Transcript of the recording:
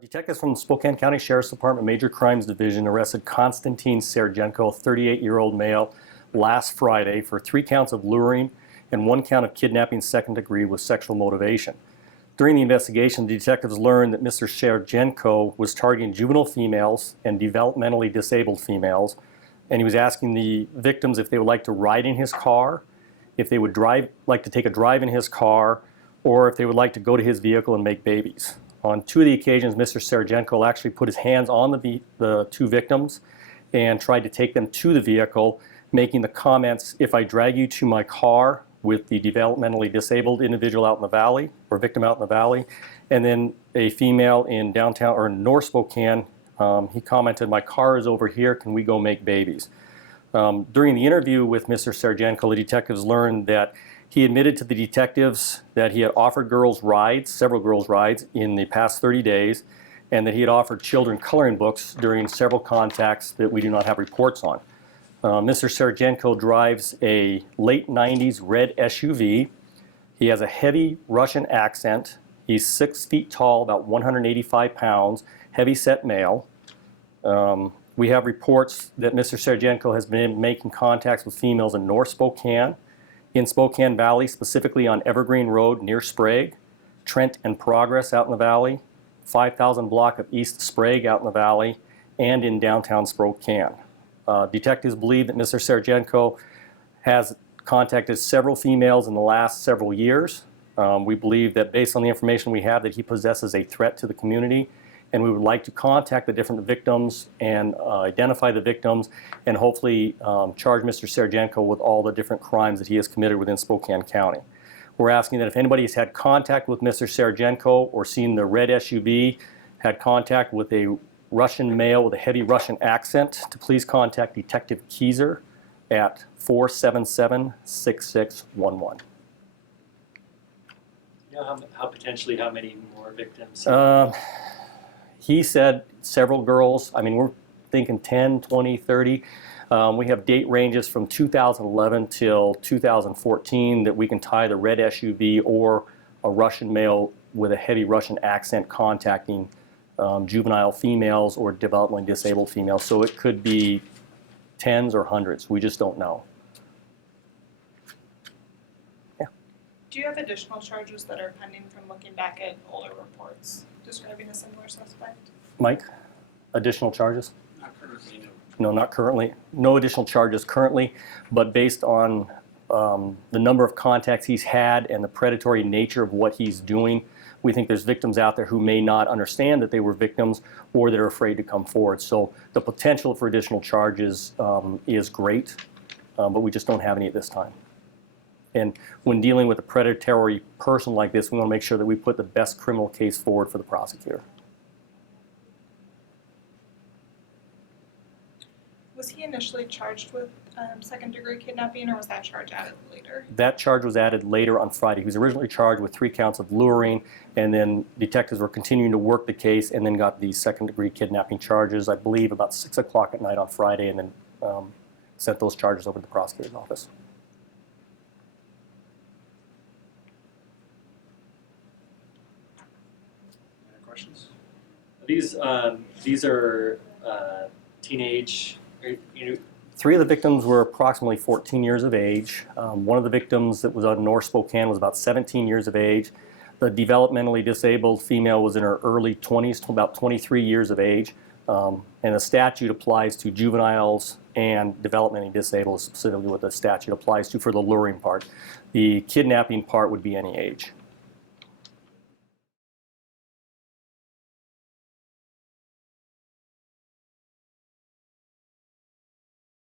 Detectives from the Spokane County Sheriff's Department Major Crimes Division arrested Konstantin Sergienko, 38-year-old male, last Friday for 3 counts of luring and 1 count of kidnapping second degree with sexual motivation. During the investigation, the detectives learned that Mr. Sergienko was targeting juvenile females and developmentally disabled females, and he was asking the victims if they would like to ride in his car, if they would like to take a drive in his car, or if they would like to go to his vehicle and make babies. On 2 of the occasions, Mr. Sergienko actually put his hands on the 2 victims and tried to take them to the vehicle, making the comments, "If I drag you to my car with the developmentally disabled individual out in the valley, or victim out in the valley," and then a female in downtown or in North Spokane, he commented, "My car is over here, can we go make babies?" During the interview with Mr. Sergienko, the detectives learned that he admitted to the detectives that he had offered girls rides, several girls rides, in the past 30 days, and that he had offered children coloring books during several contacts that we do not have reports on. Mr. Sergienko drives a late 90s red SUV. He has a heavy Russian accent. He's 6 feet tall, about 185 pounds, heavy-set male. We have reports that Mr. Sergienko has been making contacts with females in North Spokane, in Spokane Valley, specifically on Evergreen Road near Sprague, Trent and Progress out in the valley, 5000 block of East Sprague out in the valley, and in downtown Spokane. Detectives believe that Mr. Sergienko has contacted several females in the last several years. We believe that based on the information we have that he possesses a threat to the community, and we would like to contact the different victims and identify the victims and hopefully charge Mr. Sergienko with all the different crimes that he has committed within Spokane County. We're asking that if anybody has had contact with Mr. Sergienko or seen the red SUV, had contact with a Russian male with a heavy Russian accent, to please contact Detective Keyser at 477-6611. You know how many more victims? He said several girls. I mean, we're thinking 10, 20, 30. We have date ranges from 2011 till 2014 that we can tie the red SUV or a Russian male with a heavy Russian accent contacting juvenile females or developmentally disabled females. So it could be tens or hundreds. We just don't know. Yeah. Do you have additional charges that are pending from looking back at older reports describing a similar suspect? Mike, additional charges? Not currently, no. No, not currently. No additional charges currently, but based on the number of contacts he's had and the predatory nature of what he's doing, we think there's victims out there who may not understand that they were victims or that are afraid to come forward. So the potential for additional charges is great, but we just don't have any at this time. And when dealing with a predatory person like this, we want to make sure that we put the best criminal case forward for the prosecutor. Was he initially charged with second-degree kidnapping, or was that charge added later? That charge was added later on Friday. He was originally charged with 3 counts of luring, and then detectives were continuing to work the case and then got the second-degree kidnapping charges, I believe, about 6 o'clock at night on Friday, and then sent those charges over to the prosecutor's office. Any questions? These are teenage. 3 of the victims were approximately 14 years of age. One of the victims that was out in North Spokane was about 17 years of age. The developmentally disabled female was in her early 20s to about 23 years of age. And the statute applies to juveniles and developmentally disabled, specifically what the statute applies to for the luring part. The kidnapping part would be any age.